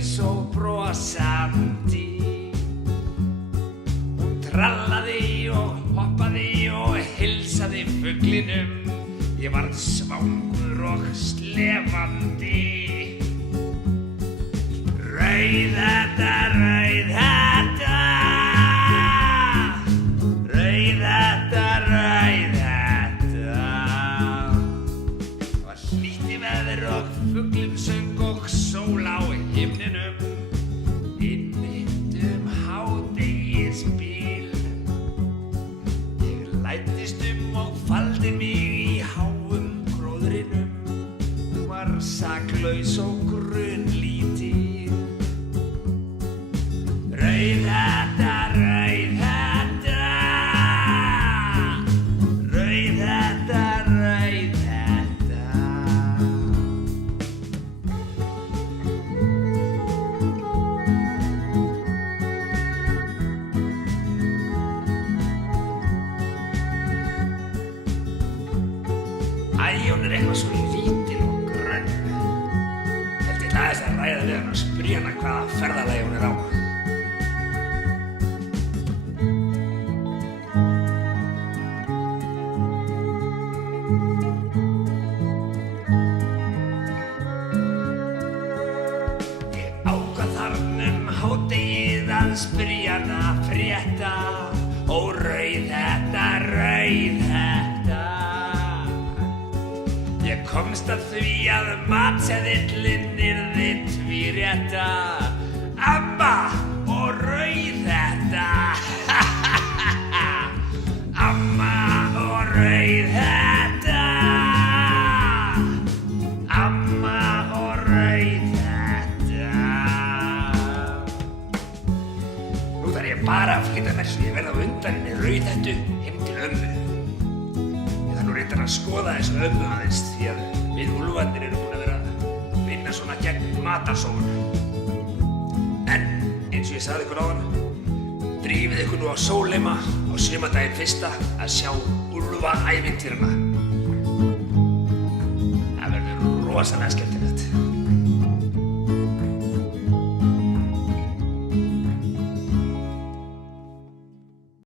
laus og brosandi. Hún trallaði og hoppaði og heilsaði fuglinum. Ég varð svangur og slefandi. Rauðhetta, rauðhetta, rauðhetta, rauðhetta. Það var hlýtt í veður og fuglinn söng og sól á himninum. Innheimtum hádegisbil. Ég læddist og faldi mig í háum gróðrinum. Hún var saklaus og grunlítil. Rauðhetta, rauðhetta, rauðhetta, rauðhetta. Æ, hún eitthvað svo lítil og grönn. Held ég aðeins að ræða við hana og spyrja hana hvaða ferðalagi hún á. Ég ákvað þarna hádegið að spyrja hana frétta. Ó, rauðhetta, rauðhetta. Ég komst að því að matseðillinn yrði tvírétta. Amma og rauðhetta. Amma og rauðhetta. Amma og rauðhetta. Nú þarf ég bara að flýta mér svo ég verð á undan henni rauðhettu heim til ömmu. Ég þarf nú reyndar að skoða þessu ömmu aðeins því að við úlfarnir erum búin að vera að vinna svona gegn matarsóun. En eins og ég sagði ykkur áðan, drífið ykkur nú á Sólheima á sumardaginn fyrsta að sjá úlfaævintýrana. Það verður rosalega skemmtilegt.